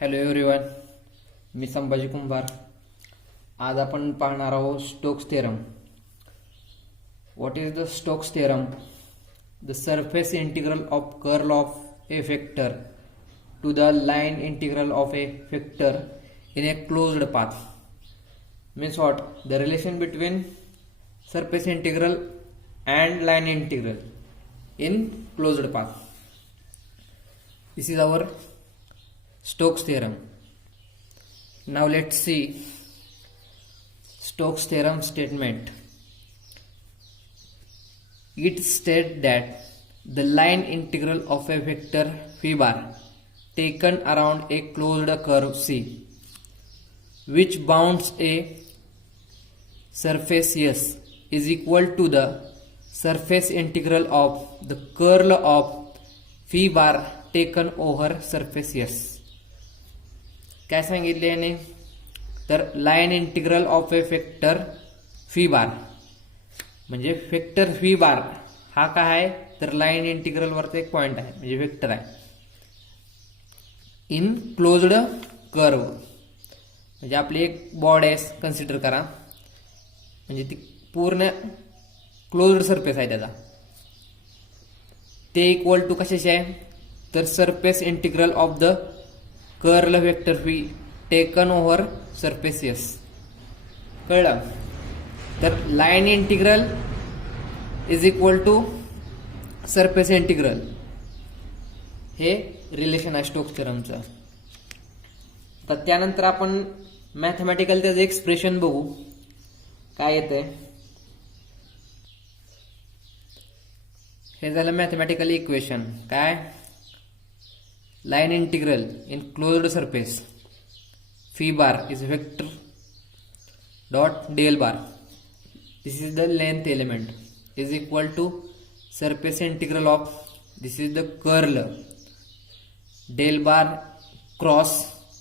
Hello everyone, मी संभाजी कुंभार. आज आपण पाहणार आहोत Stokes theorem. What is the Stokes theorem? The surface integral of curl of A vector to the line integral of A vector in a closed path. Means what? The relation between surface integral and line integral in closed path. This is our Stokes theorem. Now let's see Stokes theorem statement. It states that the line integral of a vector phi bar taken around a closed curve C, which bounds a surface S, is equal to the surface integral of the curl of phi bar taken over surface S. काय सांगितले याने? तर line integral of A vector phi bar म्हणजे vector phi bar हा काय आहे? तर line integral वरचा एक पॉइंट आहे, म्हणजे वेक्टर आहे इन क्लोज्ड कर्व. म्हणजे आपली एक बॉड आहे कन्सिडर करा, म्हणजे ती पूर्ण क्लोज्ड सरफेस आहे त्याचा. ते इक्वल टू कशाशी आहे? तर surface integral of the curl vector phi taken over surface S. कळलं? तर line integral is equal to surface integral, हे रिलेशन आहे स्टोक्स थेरमचं. तर त्यानंतर आपण मॅथमॅटिकल त्याचं एक्सप्रेशन बघू काय येतंय. हे झालं मॅथमॅटिकल इक्वेशन. काय? Line integral in closed surface phi bar is vector dot del bar, this is the length element, is equal to surface integral of this is the curl del bar cross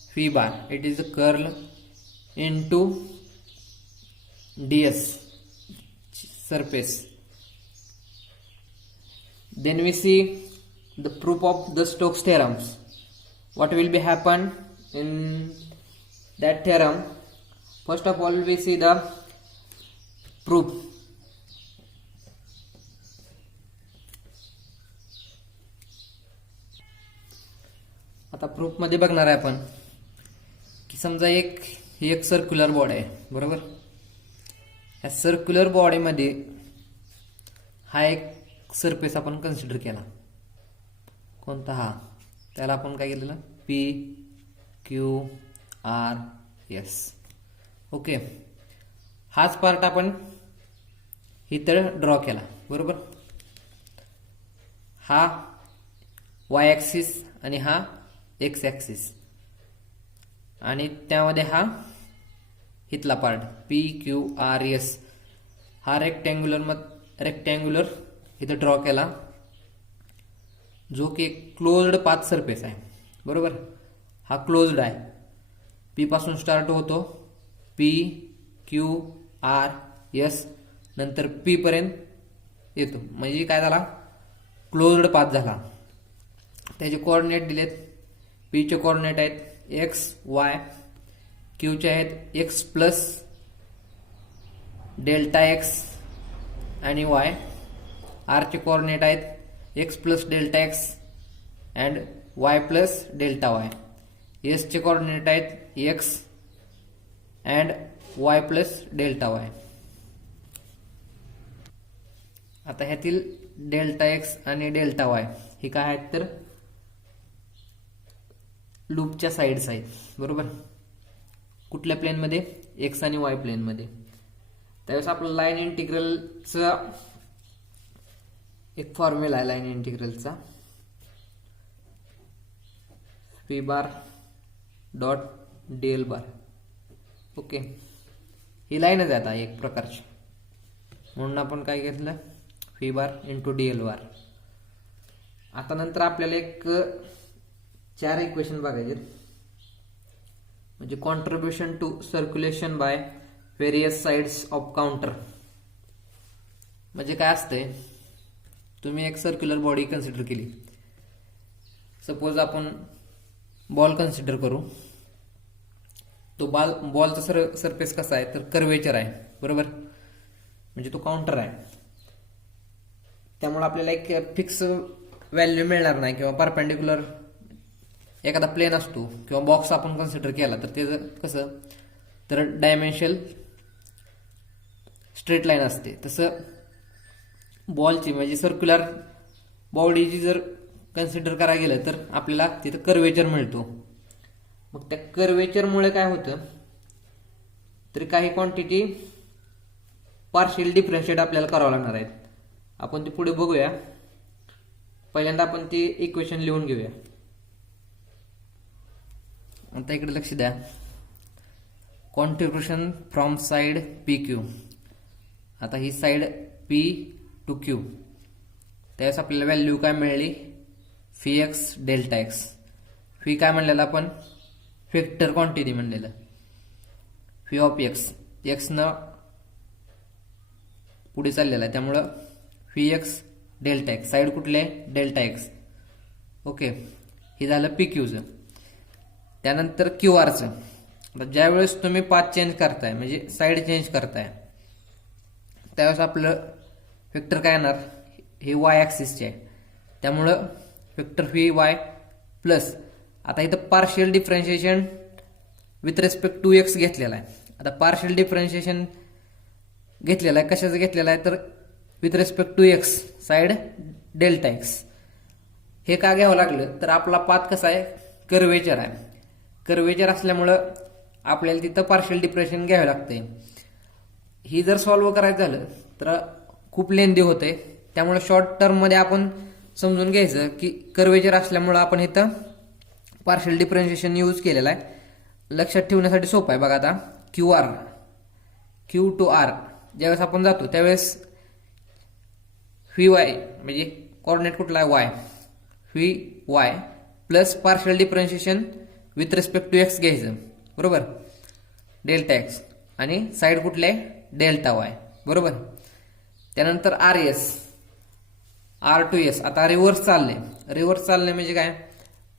phi bar, it is the curl into ds surface. Then we see the proof of the Stokes theorems. What will be happen in that theorem? First of all we see the proof. आता proof मध्ये बघणार आहे आपण की समजा एक circular body आहे, बरोबर. या सर्क्युलर बॉडीमध्ये हा एक सरफेस आपण कन्सिडर केला. कोणता? हा. त्याला आपण काय केलेलं? P Q R S. Okay. हाच पार्ट आपण इथं ड्रॉ केला, बरोबर. हा वाय ॲक्सिस आणि हा एक्स ॲक्सिस, आणि त्यामध्ये हा इथला part P Q R S हा रेक्टँग्युलर इथं ड्रॉ केला, जो की क्लोज्ड पाथ सरफेस आहे, बरोबर. हा क्लोज्ड आहे. पी पासून स्टार्ट होतो, पी क्यू आर एस, नंतर पी पर्यंत येतो, म्हणजे काय झाला? क्लोज्ड पाथ झाला. त्याचे कोऑर्डिनेट दिलेत. पीचे कोऑर्डिनेट आहेत एक्स वाय, क्यूचे आहेत एक्स प्लस डेल्टा एक्स आणि वाय, आरचे कोऑर्डिनेट आहेत x plus delta x and Y plus delta y, एसचे कोऑर्डिनेट आहेत x and Y plus delta y. आता ह्यातील डेल्टा एक्स आणि डेल्टा वाय हे काय आहेत? तर लूपच्या साइड्स आहेत, बरोबर. कुठल्या प्लेनमध्ये? एक्स आणि वाय प्लेनमध्ये. त्यावेळेस आपलं लाइन इंटिग्रलचा एक फॉर्म्युला आहे लाइन इंटिग्रलचा, P bar dot del bar. Okay. ही लाईनच आहे आता एक प्रकारची, म्हणून आपण काय घेतलं? P bar into del bar. आता नंतर आपल्याला एक 4 इक्वेशन बघायचे, म्हणजे contribution to circulation by various sides of counter. म्हणजे काय असतंय? तुम्ही एक सर्क्युलर बॉडी कन्सिडर केली, सपोज आपण बॉल कन्सिडर करू. तो बॉलचा सरफेस कसा आहे तर कर्वेचर आहे, बरोबर. म्हणजे तो काउंटर आहे, त्यामुळे आपल्याला एक फिक्स व्हॅल्यू मिळणार नाही. किंवा परपेंडिक्युलर एखादा प्लेन असतो किंवा बॉक्स आपण कन्सिडर केला तर त्याचं कसं तर डायमेन्शनल स्ट्रेट लाईन असते. तसं बॉलची म्हणजे सर्क्युलर बॉडीची जर कन्सिडर करायला गेलं तर आपल्याला तिथं कर्वेचर मिळतो. मग त्या कर्वेचरमुळे काय होतं तर काही क्वांटिटी पार्शियल डिफरन्शिएट आपल्याला करावं लागणार आहेत. आपण ते पुढे बघूया. पहिल्यांदा आपण ती इक्वेशन लिहून घेऊया. आता इकडे लक्ष द्या. Contribution from side P Q. आता ही साइड पी टू क्यू, त्यावेळेस आपल्याला व्हॅल्यू काय मिळाली phi X delta X. Phi काय म्हणलेलं आपण वेक्टर क्वांटिटी म्हणलेलं. फी ऑफ एक्स, एक्स न पुढे चाललेला आहे त्यामुळं phi X delta X. Side कुठले डेल्टा एक्स. ओके, हे झालं पी क्यूचं. त्यानंतर क्यू आरचं. ज्या वेळेस तुम्ही पाथ चेंज करताय म्हणजे साईड चेंज करताय त्यावेळेस आपलं वेक्टर काय येणार हे वाय ॲक्सिसचे आहे, त्यामुळं वेक्टर व्ही वाय प्लस. आता इथं partial differentiation with respect to X घेतलेला आहे. आता पार्शियल डिफरन्शिएशन घेतलेला आहे कशाचं घेतलेलं आहे तर with respect to X side delta X. हे का घ्यावं लागलं तर आपला पाथ कसा आहे कर्वेचर आहे. कर्वेचर असल्यामुळं आपल्याला तिथं पार्शियल डिफरन्शिएशन घ्यावं लागतंय. ही जर सॉल्व्ह करायचं झालं तर खूप लेंदी होते, त्यामुळे शॉर्ट टर्ममध्ये आपण समजून घ्यायचं की कर्वेचर असल्यामुळं आपण इथं पार्शियल डिफरन्शिएशन यूज केलेला आहे. लक्षात ठेवण्यासाठी सोपं आहे बघा. आता Q R, Q to R ज्यावेळेस आपण जातो त्यावेळेस व्ही वाय म्हणजे कोऑर्डिनेट कुठला आहे Y, V Y plus partial differentiation with respect to X घ्यायचं, बरोबर, डेल्टा एक्स. आणि साईड कुठले डेल्टा वाय, बरोबर. त्यानंतर R S, R to S. आता रिव्हर्स चालले. रिव्हर्स चालले म्हणजे काय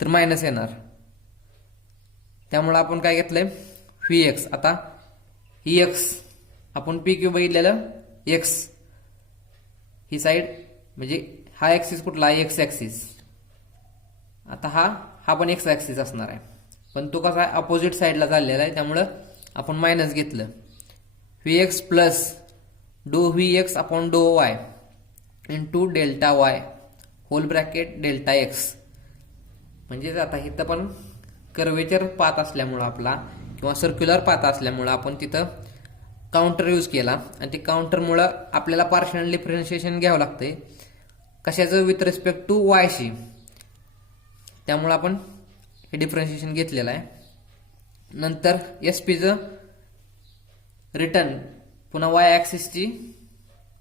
तर मायनस येणार, त्यामुळे आपण काय घेतलंय व्ही एक्स. आता ही एक्स आपण पी क्यू बघितलेलं एक्स, ही साईड म्हणजे हा ऍक्सिस कुठला एक्स ऍक्सिस. आता हा पण एक्स ऍक्सिस असणार आहे, पण तो कसा अपोजिट साईडला चाललेला आहे त्यामुळं आपण मायनस घेतलं. व्ही एक्स प्लस डो व्ही एक्स अपॉन डो Y into delta Y whole bracket delta X. म्हणजेच आता इथं पण कर्वेचर पाथ असल्यामुळं आपला किंवा सर्क्युलर पाथ असल्यामुळं आपण तिथं काउंटर यूज केला आणि ते काउंटरमुळं आपल्याला पार्शियल डिफरन्शिएशन घ्यावं लागतंय कशाचं विथ रिस्पेक्ट टू वायशी. त्यामुळं आपण हे डिफरन्शिएशन घेतलेलं आहे. नंतर एस पीचं रिटर्न पुन्हा वाय ॲक्सिसची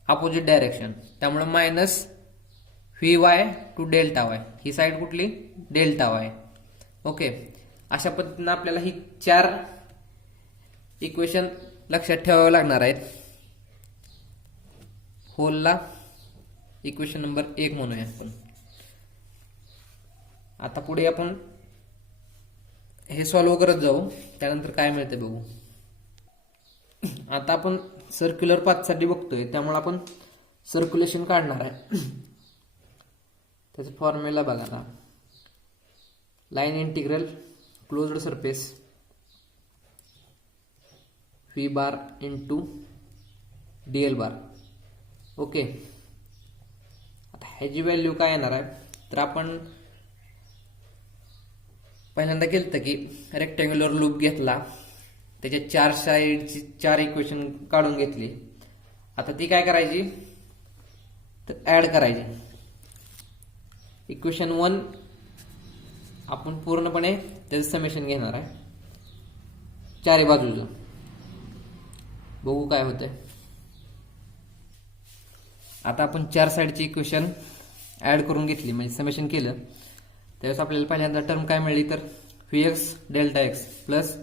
अपोजिट डायरेक्शन, त्यामुळं minus V Y to delta Y. ही साईड कुठली डेल्टा वाय. ओके, अशा पद्धतीनं आपल्याला ही 4 इक्वेशन लक्षात ठेवावं लागणार आहेत. होलला इक्वेशन नंबर 1 म्हणूया आपण. आता पुढे आपण हे सॉल्व्ह करत जाऊ, त्यानंतर काय मिळते बघू. आता आपण सर्क्युलर पाथसाठी बघतोय त्यामुळे आपण सर्क्युलेशन काढणार आहे. त्याचा फॉर्म्युला बघा ना. Line integral closed surface V bar into DL bar. Okay, आता ह्याची व्हॅल्यू काय येणार आहे तर आपण पहिल्यांदा केलं की रेक्टँग्युलर लूप घेतला, त्याच्या 4 साईडची 4 इक्वेशन काढून घेतली. आता ती काय करायची तर ऍड करायची. इक्वेशन 1 आपण पूर्णपणे त्याचं समेशन घेणार आहे 4 बाजूचं. बघू काय होतंय. आता आपण 4 साईडची इक्वेशन ऍड करून घेतली म्हणजे समेशन केलं. त्यावेळेस आपल्याला पहिल्यांदा टर्म काय मिळाली तर V X delta X plus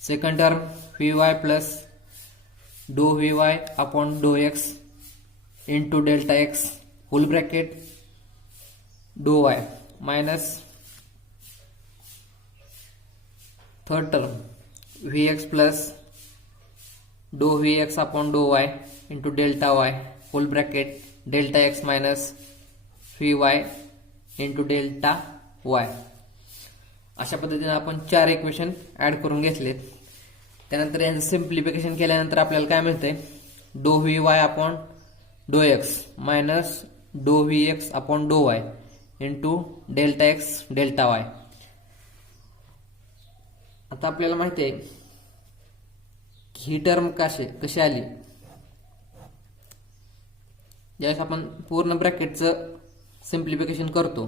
second term V Y plus डो V Y upon doe X into delta X whole bracket doe Y minus third term V X plus डो व्ही एक्स अपॉन डो Y into delta Y whole bracket delta X minus V Y into delta Y. अशा पद्धतीने आपण 4 equation add करून घेतलेत. त्यानंतर यांचं simplification केल्यानंतर आपल्याला काय मिळतंय, डो V Y upon doe x minus डो व्ही एक्स अपॉन डो Y into delta x delta y. आता आपल्याला माहिती आहे की ही टर्म कशी आली. ज्यावेळेस आपण पूर्ण ब्रॅकेटचं सिम्प्लिफिकेशन करतो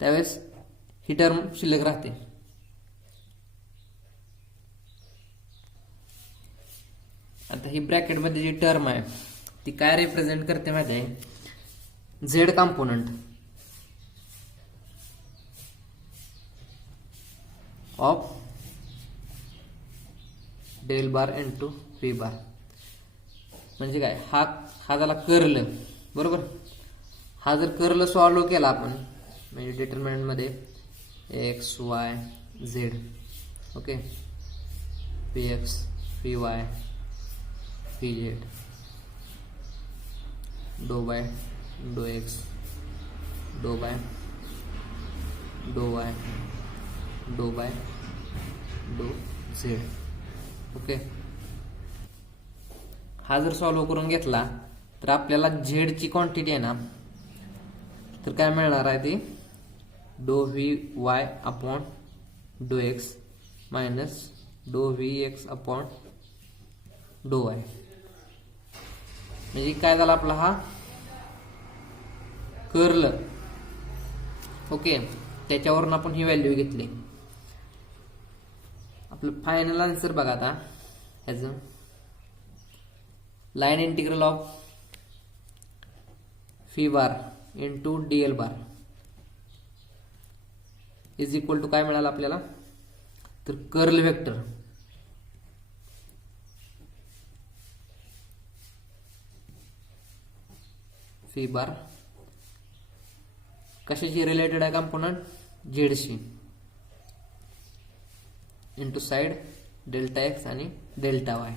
त्यावेळेस ही टर्म शिल्लक राहते. आता ही ब्रॅकेटमध्ये जी टर्म आहे ती काय रिप्रेझेंट करते माहिती आहे, Z component of del bar into V bar. म्हणजे काय, हा झाला कर्ल, बरोबर. हा जर कर्ल सॉल्व्ह केला आपण म्हणजे डिटर्मिनंट मध्ये x Y Z, okay, P x P Y P Z डो बाय डो एक्स डो बाय डो वाय डो बाय डो झेड, ओके. हा जर सॉल्व्ह करून घेतला तर आपल्याला झेडची क्वांटिटी आहे ना, तर काय मिळणार आहे ती डो V Y upon doe x minus डो व्ही एक्स अपॉन डो वाय. म्हणजे काय झाला आपला हा कर्ल, ओके. त्याच्यावरून आपण ही व्हॅल्यू घेतली. आपलं फायनल आन्सर बघा आता ह्याचं, line integral of phi bar into DL bar is equal to काय मिळालं आपल्याला, तर कर्ल वेक्टर फी बार कशाशी रिलेटेड आहे कंपोनंट, झेडशी, इंटू साइड डेल्टा एक्स आणि डेल्टा वाय.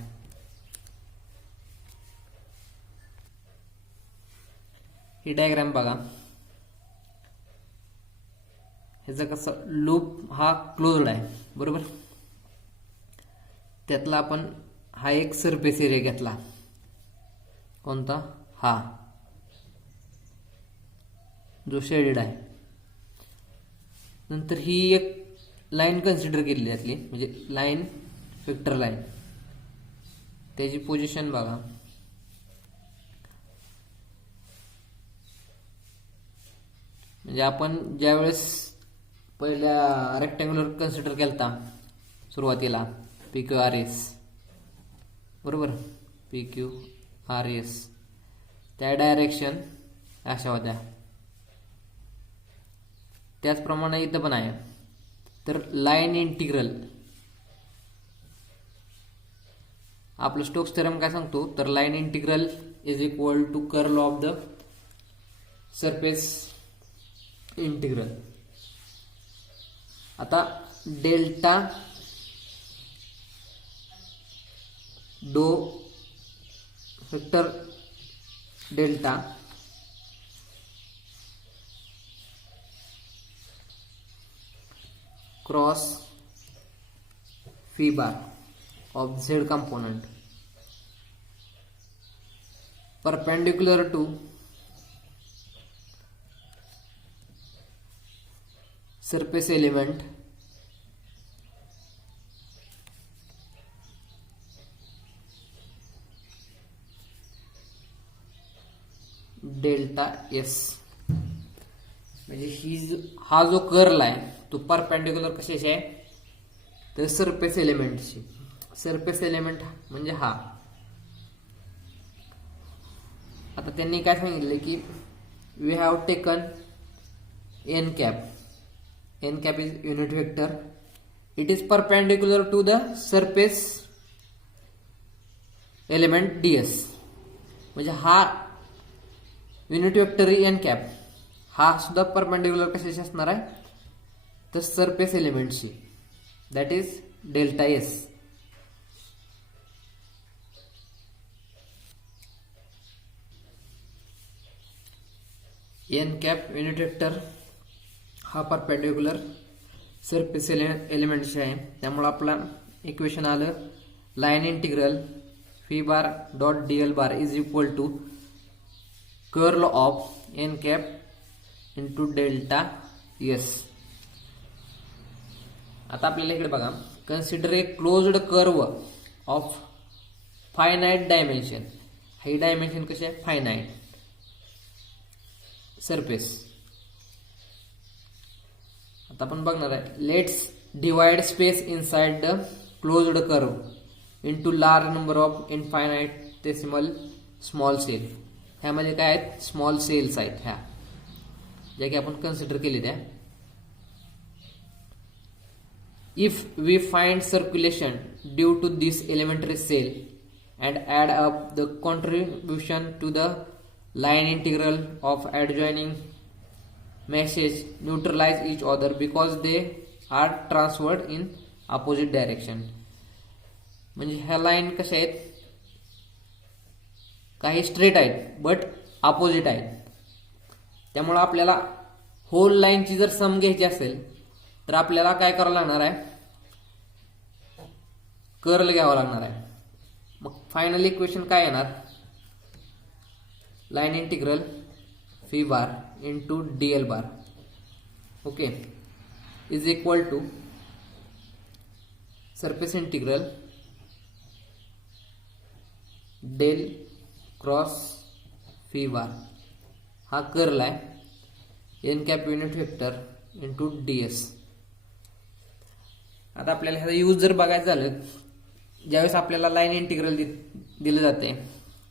ही डायग्राम बघा. ह्याचा कसं लूप हा क्लोज्ड आहे, बरोबर. त्यातला आपण हा एक सरफेस एरिया घेतला, कोणता, हा जो शेडेड आहे. नंतर ही एक लाईन कन्सिडर केली त्यातली, म्हणजे लाईन वेक्टर लाईन, त्याची पोझिशन बघा. म्हणजे आपण ज्यावेळेस पहिल्या रेक्टँग्युलर कन्सिडर केलता सुरुवातीला पी क्यू आर एस, बरोबर, पी क्यू आर एस, त्या डायरेक्शन अशा होत्या. त्याचप्रमाणे इथं पण आहे. तर लाईन इंटिग्रल आपलं स्टोक्स थेरम काय सांगतो, तर line integral is equal to curl of the surface integral. आता delta do vector delta cross phi bar of z component perpendicular to surface element delta S. म्हणजे हा जो कर्ल आहे तो परपेंडिक्युलर कशाशी आहे तर सरफेस एलिमेंटशी. सरफेस एलिमेंट म्हणजे हा. आता त्यांनी काय सांगितले की we have taken N cap. N cap is unit vector. It is perpendicular to the surface element ds. म्हणजे हा युनिट वेक्टर एन कॅप हा सुद्धा परपेंडिक्युलर कशाशी असणार आहे the surface elementची, that is delta S. n cap unit vector हा perpendicular surface एलिमेंटशी आहे, त्यामुळे आपला इक्वेशन आलं line integral phi bar dot DL bar is equal to curl of N cap into delta S. आता आपल्याला इकडे बघा, consider a closed curve of finite dimension. ही डायमेन्शन कशी आहे? Finite surface. आता आपण बघणार आहे, let's divide space inside the closed curve into large number of infinitesimal small cell. ह्यामध्ये काय आहेत? स्मॉल सेल्स आहेत, ह्या ज्या की आपण कन्सिडर केले त्या. If we find circulation due to this elementary cell and add up the contribution to the line integral of adjoining meshes neutralize each other because they are transferred in opposite direction. म्हणजे ह्या line कशा आहेत? काही straight आहेत but opposite आहेत. त्यामुळे आपल्याला hole लाईनची जर सम घ्यायची असेल तर आपल्याला काय करावं लागणार आहे? कर्ल घ्यावा लागणार आहे. मग फायनल इक्वेशन काय येणार? Line integral phi bar into DL bar okay is equal to surface integral del cross phi bar. हा कर्ल आहे N cap unit vector into DS. आता आपल्याला ह्याचा यूज जर बघायचं झालं, ज्यावेळेस आपल्याला लाईन इंटिग्रल दिलं जाते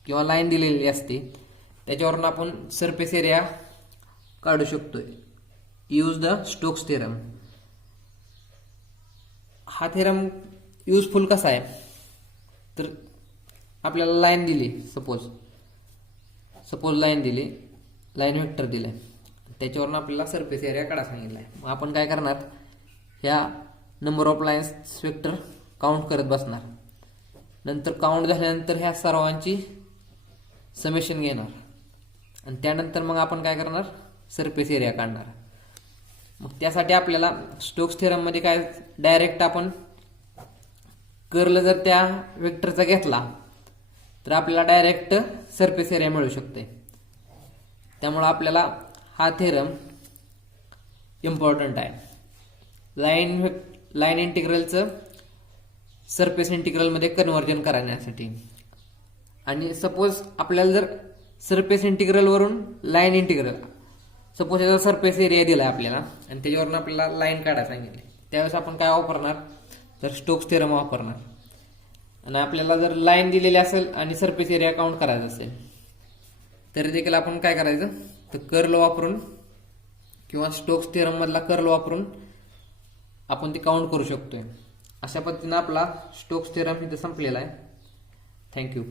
किंवा लाईन दिलेली असते, त्याच्यावरून आपण सरफेस एरिया काढू शकतोय. Use the Stokes theorem. हा थेरम युजफुल कसा आहे? तर आपल्याला लाईन दिली, सपोज लाईन दिली, लाईन वेक्टर दिलाय, त्याच्यावरून आपल्याला सरफेस एरिया काढा सांगितलाय. मग आपण काय करणार? ह्या number of lines vector count करत बसणार. नंतर काउंट झाल्यानंतर ह्या सर्वांची समेशन घेणार आणि त्यानंतर मग आपण काय करणार? सरफेस एरिया काढणार. मग त्यासाठी आपल्याला स्टोक्स थेरम मध्ये काय, डायरेक्ट आपण कर्ल जर त्या वेक्टरचा घेतला तर आपल्याला डायरेक्ट सरफेस एरिया मिळू शकते. त्यामुळे आपल्याला हा थेरम इम्पॉर्टंट आहे लाईन इंटिग्रलचं सरफेस इंटिग्रल मध्ये कन्व्हर्जन करण्यासाठी. आणि सपोज आपल्याला जर सरफेस इंटिग्रल वरून लाईन इंटिग्रल, सपोज याचा सरफेस एरिया दिला आपल्याला आणि त्याच्यावरून आपल्याला लाईन काढायला सांगितली, त्यावेळेस आपण काय वापरणार? तर स्टोक्स थेरम वापरणार. आणि आपल्याला जर लाईन दिलेली असेल आणि सरफेस एरिया काउंट करायचा असेल तरी देखील आपण काय करायचं? तर कर्ल वापरून किंवा स्टोक्स थेरम मधला कर्ल वापरून आपण ते काउंट करू शकतोय. अशा पद्धतीने आपला स्टोक्स थेरम इथे संपलेला आहे. थँक्यू.